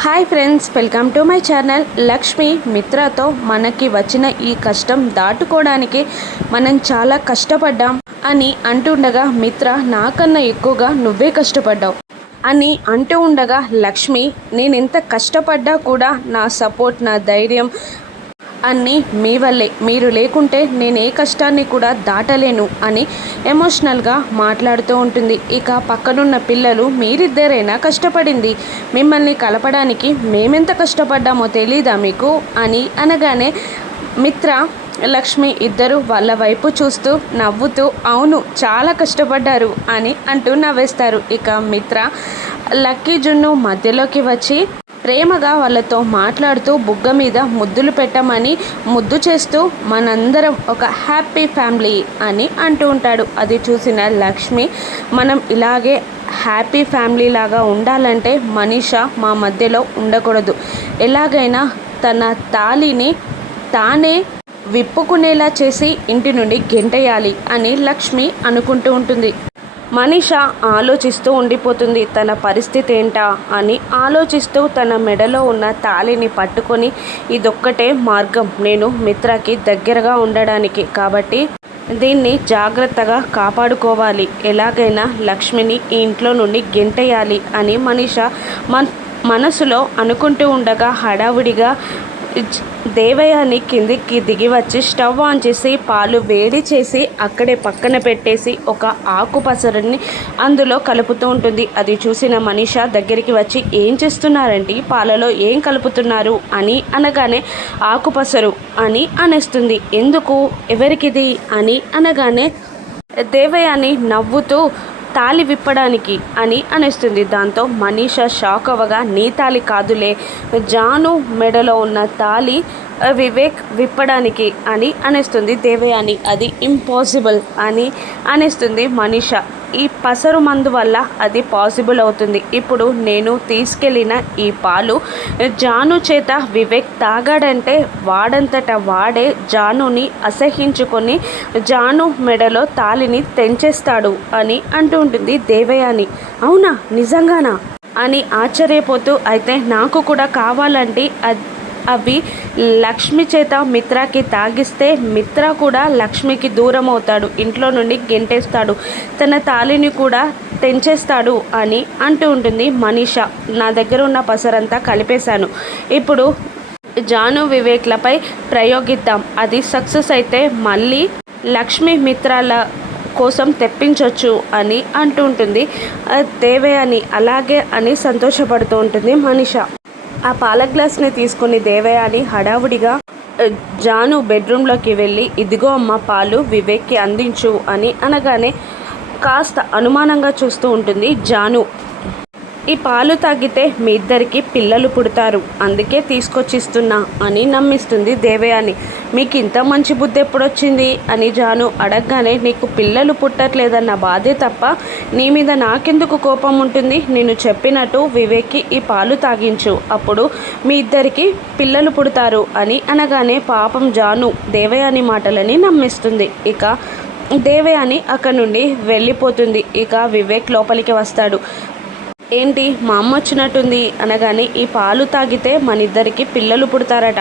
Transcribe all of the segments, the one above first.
Hi friends, welcome to my channel. Lakshmi మిత్రతో మనకి వచ్చిన ఈ కష్టం దాటుకోవడానికి మనం చాలా కష్టపడ్డాం అని అంటుండగా, మిత్ర నాకన్నా ఎక్కువగా నువ్వే కష్టపడ్డావు అని అంటూ ఉండగా, లక్ష్మి నేనెంత కష్టపడ్డా కూడా నా సపోర్ట్, నా ధైర్యం అన్నీ మీ వల్లే, మీరు లేకుంటే నేను ఏ కష్టాన్ని కూడా దాటలేను అని ఎమోషనల్గా మాట్లాడుతూ ఉంటుంది. ఇక పక్కనున్న పిల్లలు, మీరిద్దరైనా కష్టపడింది, మిమ్మల్ని కలపడానికి మేమెంత కష్టపడ్డామో తెలీదా మీకు అని అనగానే, మిత్ర లక్ష్మి ఇద్దరు వాళ్ళ వైపు చూస్తూ నవ్వుతూ అవును చాలా కష్టపడ్డారు అని అంటూ నవ్వేస్తారు. ఇక మిత్ర లక్కీ జున్ను మధ్యలోకి వచ్చి ప్రేమగా వాళ్ళతో మాట్లాడుతూ బుగ్గ మీద ముద్దులు పెట్టమని ముద్దు చేస్తూ మనందరం ఒక హ్యాపీ ఫ్యామిలీ అని అంటూ ఉంటాడు. అది చూసిన లక్ష్మి, మనం ఇలాగే హ్యాపీ ఫ్యామిలీ లాగా ఉండాలంటే మనీష మా మధ్యలో ఉండకూడదు, ఎలాగైనా తన తాళిని తానే విప్పుకునేలా చేసి ఇంటి నుండి గెంటేయాలి అని లక్ష్మి అనుకుంటూ ఉంటుంది. మనీష ఆలోచిస్తూ ఉండిపోతుంది. తన పరిస్థితి ఏంటా అని ఆలోచిస్తూ తన మెడలో ఉన్న తాళిని పట్టుకొని, ఇదొక్కటే మార్గం నేను మిత్రకి దగ్గరగా ఉండడానికి, కాబట్టి దీన్ని జాగ్రత్తగా కాపాడుకోవాలి, ఎలాగైనా లక్ష్మిని ఈ ఇంట్లో నుండి గెంటేయాలి అని మనీష మనసులో అనుకుంటూ ఉండగా, హడావుడిగా దేవయాని కిందికి దిగి వచ్చి స్టవ్ ఆన్ చేసి పాలు వేడి చేసి అక్కడే పక్కన పెట్టేసి ఒక ఆకు పసరుని అందులో కలుపుతూ ఉంటుంది. అది చూసిన మనీష దగ్గరికి వచ్చి, ఏం చేస్తున్నారండి, పాలలో ఏం కలుపుతున్నారు అని అనగానే, ఆకు పసరు అని అనేస్తుంది. ఎందుకు, ఎవరికిది అని అనగానే, దేవయాని నవ్వుతూ తాళి విప్పడానికి అని అనేస్తుంది. దాంతో మనీష షాక్ అవ్వగా, నీ తాళి కాదులే, జాను మెడలో ఉన్న తాళి వివేక్ విప్పడానికి అని అనేస్తుంది దేవయాని. అది ఇంపాసిబుల్ అని అనేస్తుంది మనీష. ఈ పసరు మందు వల్ల అది పాసిబుల్ అవుతుంది. ఇప్పుడు నేను తీసుకెళ్ళిన ఈ పాలు జాను చేత వివేక్ తాగాడంటే వాడంతట వాడే జానుని అసహించుకొని జాను మెడలో తాళిని తెంచేస్తాడు అని అంటూ ఉంటుంది దేవయాని. అవునా, నిజంగానా అని ఆశ్చర్యపోతూ, అయితే నాకు కూడా కావాలంటే అవి లక్ష్మి చేత మిత్రకి తాగిస్తే మిత్ర కూడా లక్ష్మికి దూరం అవుతాడు, ఇంట్లో నుండి గెంటేస్తాడు, తన తాళిని కూడా తెంచేస్తాడు అని అంటూ ఉంటుంది మనీష. నా దగ్గర ఉన్న పసరంతా కలిపేశాను, ఇప్పుడు జాను వివేక్లపై ప్రయోగిద్దాం, అది సక్సెస్ అయితే మళ్ళీ లక్ష్మి మిత్రాల కోసం తెప్పించవచ్చు అని అంటూ ఉంటుంది దేవయాని. అలాగే అని సంతోషపడుతూ ఉంటుంది మనీష. ఆ పాల గ్లాస్ని తీసుకుని దేవయాని హడావుడిగా జాను బెడ్రూమ్లోకి వెళ్ళి, ఇదిగో అమ్మ పాలు, వివేక్కి అందించు అని అనగానే కాస్త అనుమానంగా చూస్తూ ఉంటుంది జాను. ఈ పాలు తాగితే మీ ఇద్దరికి పిల్లలు పుడతారు, అందుకే తీసుకొచ్చిస్తున్నా అని నమ్మిస్తుంది దేవయాని. మీకు ఇంత మంచి బుద్ధి ఎప్పుడొచ్చింది అని జాను అడగగానే, నీకు పిల్లలు పుట్టట్లేదన్న బాధే తప్ప నీ మీద నాకెందుకు కోపం ఉంటుంది, నేను చెప్పినట్టు వివేక్కి ఈ పాలు తాగించు, అప్పుడు మీ ఇద్దరికి పిల్లలు పుడతారు అని అనగానే, పాపం జాను దేవయాని మాటలని నమ్మిస్తుంది. ఇక దేవయాని అక్కడి నుండి వెళ్ళిపోతుంది. ఇక వివేక్ లోపలికి వస్తాడు. ఏంటి, మా అమ్మ వచ్చినట్టుంది అనగానే, ఈ పాలు తాగితే మన ఇద్దరికి పిల్లలు పుడతారట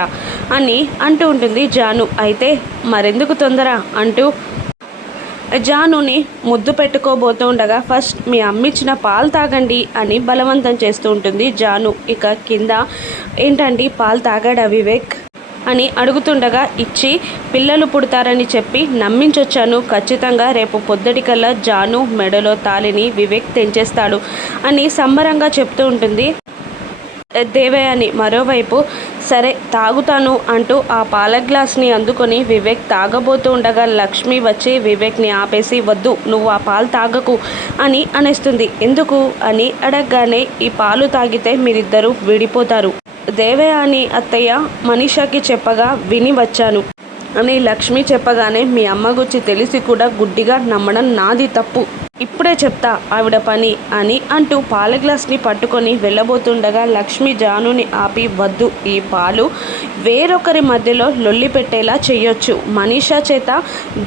అని అంటూ ఉంటుంది జాను. అయితే మరెందుకు తొందర అంటూ జానుని ముద్దు పెట్టుకోబోతూ ఉండగా, ఫస్ట్ మీ అమ్మిచ్చిన పాలు తాగండి అని బలవంతం చేస్తూ ఉంటుంది జాను. ఇక కింద, ఏంటండి పాలు తాగాడా వివేక్ అని అడుగుతుండగా, ఇచ్చి పిల్లలు పుడతారని చెప్పి నమ్మించొచ్చాను, ఖచ్చితంగా రేపు పొద్దుటికల్లా జాను మెడలో తాళిని వివేక్ తెంచేస్తాడు అని సంబరంగా చెప్తూ ఉంటుంది దేవయాని. మరోవైపు, సరే తాగుతాను అంటూ ఆ పాల గ్లాస్ని అందుకొని వివేక్ తాగబోతూ ఉండగా, లక్ష్మి వచ్చి వివేక్ని ఆపేసి, వద్దు, నువ్వు ఆ పాలు తాగకు అని అనేస్తుంది. ఎందుకు అని అడగగానే, ఈ పాలు తాగితే మీరిద్దరూ విడిపోతారు, దేవయాని అత్తయ్య మనీషాకి చెప్పగా విని వచ్చాను అని లక్ష్మి చెప్పగానే, మీ అమ్మ గురించి తెలిసి కూడా గుడ్డిగా నమ్మడం నాది తప్పు ఇప్పుడే చెప్తా ఆవిడ పని అని అంటూ పాల గ్లాస్ని పట్టుకొని వెళ్ళబోతుండగా లక్ష్మి జానుని ఆపి, వద్దు, ఈ పాలు వేరొకరి మధ్యలో లొల్లి పెట్టేలా చెయ్యొచ్చు. మనీషా చేత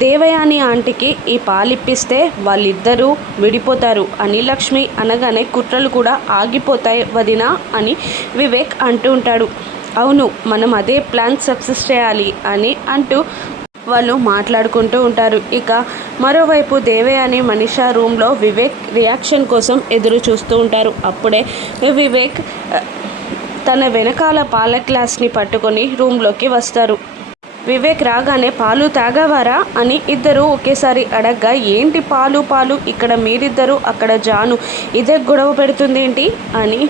దేవయాని ఆంటీకి ఈ పాలిప్పిస్తే వాళ్ళిద్దరూ విడిపోతారు అని లక్ష్మి అనగానే కుట్రలు కూడా ఆగిపోతాయి వదినా అని వివేక్ అంటూ ఉంటాడు. అవును, మనం అదే ప్లాన్ సక్సెస్ చేయాలి అని అంటూ వాళ్ళు మాట్లాడుకుంటూ ఉంటారు. ఇక మరోవైపు దేవయాని మనీషా రూమ్లో వివేక్ రియాక్షన్ కోసం ఎదురు చూస్తూ ఉంటారు. అప్పుడే వివేక్ తన వెనకాల పాల గ్లాస్ని పట్టుకొని రూమ్లోకి వస్తారు. వివేక్ రాగానే పాలు తాగావారా అని ఇద్దరు ఒకేసారి అడగ్గా, ఏంటి పాలు పాలు, ఇక్కడ మీరిద్దరు అక్కడ జాను, ఇదే గొడవ పెడుతుందేంటి అని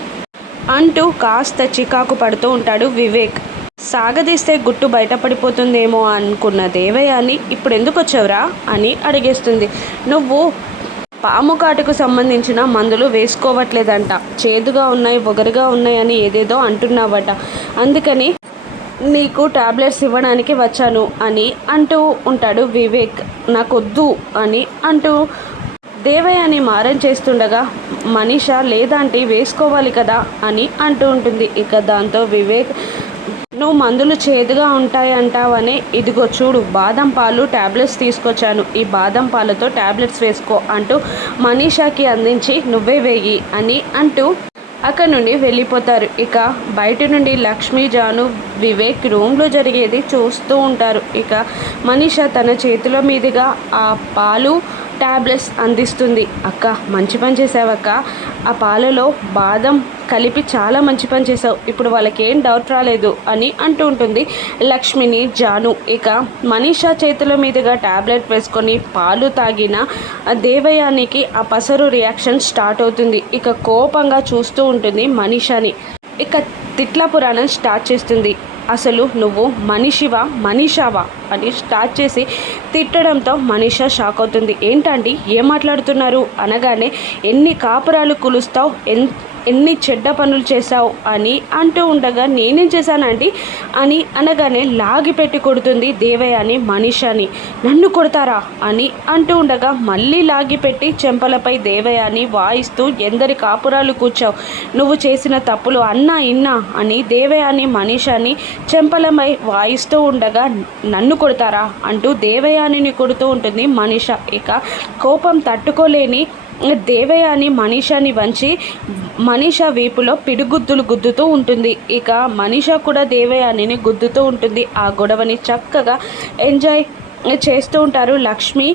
అంటూ కాస్త చికాకు పడుతూ ఉంటాడు వివేక్. సాగదీస్తే గుట్టు బయటపడిపోతుందేమో అనుకున్న దేవయాని, ఇప్పుడు ఎందుకు వచ్చావురా అని అడిగేస్తుంది. నువ్వు పాము కాటుకు సంబంధించిన మందులు వేసుకోవట్లేదంట, చేదుగా ఉన్నాయి, ఒగరుగా ఉన్నాయని ఏదేదో అంటున్నావట, అందుకని నీకు టాబ్లెట్స్ ఇవ్వడానికి వచ్చాను అని అంటూ ఉంటాడు వివేక్. నాకొద్దు అని అంటూ దేవయాని మారం చేస్తుండగా మనీషా లేదంటే వేసుకోవాలి కదా అని అంటూ ఉంటుంది. ఇక దాంతో వివేక్, నువ్వు మందులు చేదుగా ఉంటాయంటావనే, ఇదిగో చూడు బాదం పాలు ట్యాబ్లెట్స్ తీసుకొచ్చాను, ఈ బాదం పాలతో ట్యాబ్లెట్స్ వేసుకో అంటూ మనీషాకి అందించి నువ్వే వేయి అని అంటూ అక్కడి నుండి వెళ్ళిపోతారు. ఇక బయట నుండి లక్ష్మీ, జాను, వివేక్ రూమ్లో జరిగేది చూస్తూ ఉంటారు. ఇక మనీషా తన చేతుల మీదుగా ఆ పాలు ట్యాబ్లెట్స్ అందిస్తుంది. అక్క, మంచి పని చేసావక్క, ఆ పాలలో బాదం కలిపి చాలా మంచి పని చేసావు, ఇప్పుడు వాళ్ళకి ఏం డౌట్ రాలేదు అని అంటూ ఉంటుంది లక్ష్మిని జాను. ఇక మనీషా చేతుల మీదుగా ట్యాబ్లెట్ వేసుకొని పాలు తాగిన దేవయానికి ఆ పసరు రియాక్షన్ స్టార్ట్ అవుతుంది. ఇక కోపంగా చూస్తూ ఉంటుంది మనీషాని. ఇక తిట్ల పురాణం స్టార్ట్ చేస్తుంది. అసలు నువ్వు మనీషావా అని స్టార్ట్ చేసి తిట్టడంతో మనీషా షాక్ అవుతుంది. ఏంటండి ఏం మాట్లాడుతున్నారు అనగానే, ఎన్ని కాపురాలు కులుస్తావు, ఎన్ని చెడ్డ పనులు చేశావు అని అంటూ ఉండగా, నేనేం చేశానండి అని అనగానే లాగి పెట్టి కొడుతుంది దేవయాని మనీషాని. నన్ను కొడతారా అని అంటూ ఉండగా మళ్ళీ లాగి పెట్టి చెంపలపై దేవయాని వాయిస్తూ, ఎందరి కాపురాలు కూర్చావు, నువ్వు చేసిన తప్పులు అన్నా ఇన్నా అని దేవయాని మనీషాని చెంపలపై వాయిస్తూ ఉండగా, నన్ను కొడతారా అంటూ దేవయానిని కొడుతూ ఉంటుంది మనీషా. ఇక కోపం తట్టుకోలేని దేవయాని మనీషాని వంచి మనీషా వీపులో పిడిగుద్దులు గుద్దుతూ ఉంటుంది. ఇక మనీషా కూడా దేవయానిని గుద్దుతూ ఉంటుంది. ఆ గొడవని చక్కగా ఎంజాయ్ చేస్తూ ఉంటారు లక్ష్మి,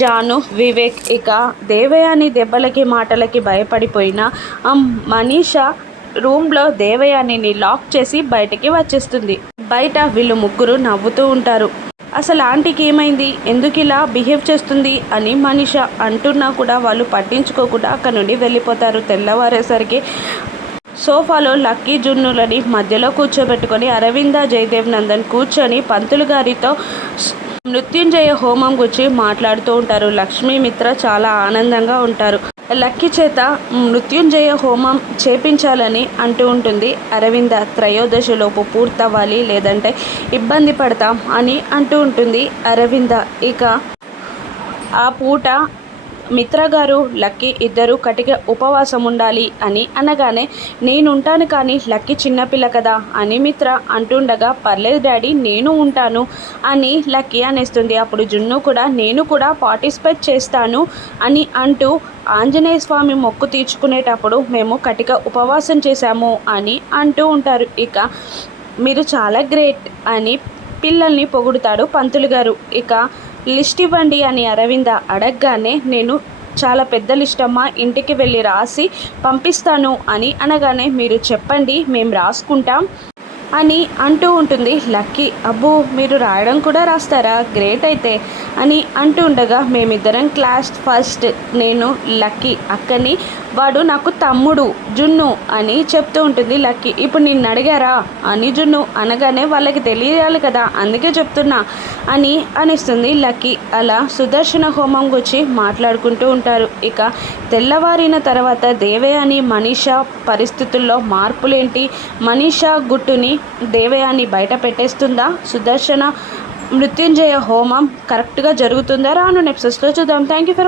జాను, వివేక్. ఇక దేవయాని దెబ్బలకి మాటలకి భయపడిపోయిన మనీషా రూమ్లో దేవయానిని లాక్ చేసి బయటికి వచ్చేస్తుంది. బయట వీళ్ళు ముగ్గురు నవ్వుతూ ఉంటారు. అసలు ఆంటీకి ఏమైంది, ఎందుకు ఇలా బిహేవ్ చేస్తుంది అని మనీషా అంటున్నా కూడా వాళ్ళు పట్టించుకోకుండా అక్కడ నుండి వెళ్ళిపోతారు. తెల్లవారేసరికి సోఫాలో లక్కీ, జున్నులని మధ్యలో కూర్చోబెట్టుకొని అరవింద, జయదేవ్ నందన్ కూర్చొని పంతులు గారితో మృత్యుంజయ హోమం గురించి మాట్లాడుతూ ఉంటారు. లక్ష్మీ, మిత్ర చాలా ఆనందంగా ఉంటారు. లక్కీ చేత మృత్యుంజయ హోమం చేపించాలని అంటూ ఉంటుంది అరవింద. త్రయోదశిలోపు పూర్తవ్వాలి, లేదంటే ఇబ్బంది పడతాం అని అంటూ ఉంటుంది అరవింద. ఇక ఆ పూట మిత్ర గారు, లక్కీ ఇద్దరు కటిక ఉపవాసం ఉండాలి అని అనగానే, నేనుంటాను కానీ లక్కీ చిన్నపిల్ల కదా అని మిత్ర అంటుండగా, పర్లేదు డాడీ నేను ఉంటాను అని లక్కీ అనేస్తుంది. అప్పుడు జున్ను కూడా, నేను కూడా పార్టిసిపేట్ చేస్తాను అని అంటూ, ఆంజనేయ స్వామి మొక్కు తీర్చుకునేటప్పుడు మేము కటిక ఉపవాసం చేశాము అని అంటూ ఉంటారు. ఇక మీరు చాలా గ్రేట్ అని పిల్లల్ని పొగుడుతాడు పంతులు గారు. ఇక లిస్ట్ ఇవ్వండి అని అరవింద అడగగానే, నేను చాలా పెద్ద లిస్ట్ అమ్మా, ఇంటికి వెళ్ళి రాసి పంపిస్తాను అని అనగానే, మీరు చెప్పండి మేము రాసుకుంటాం అని అంటూ ఉంటుంది లక్కీ. అబ్బో, మీరు రాయడం కూడా రాస్తారా, గ్రేట్ అయితే అని అంటూ ఉండగా, మేమిద్దరం క్లాస్ ఫస్ట్, నేను లక్కీ అక్కని, వాడు నాకు తమ్ముడు జున్ను అని చెప్తూ ఉంటుంది లక్కీ. ఇప్పుడు నిన్ను అడిగారా అని జున్ను అనగానే, వాళ్ళకి తెలియాలి కదా అందుకే చెప్తున్నా అని అనిస్తుంది లక్కీ. అలా సుదర్శన హోమం గురించి మాట్లాడుకుంటూ ఉంటారు. ఇక తెల్లవారిన తర్వాత దేవయాని మనీషా పరిస్థితుల్లో మార్పులేంటి, మనీషా గుట్టుని దేవయాని బయట పెట్టేస్తుందా, సుదర్శన మృత్యుంజయ హోమం కరెక్ట్గా జరుగుతుందా, రాను ఎపిసోడ్స్లో చూద్దాం. Thank you for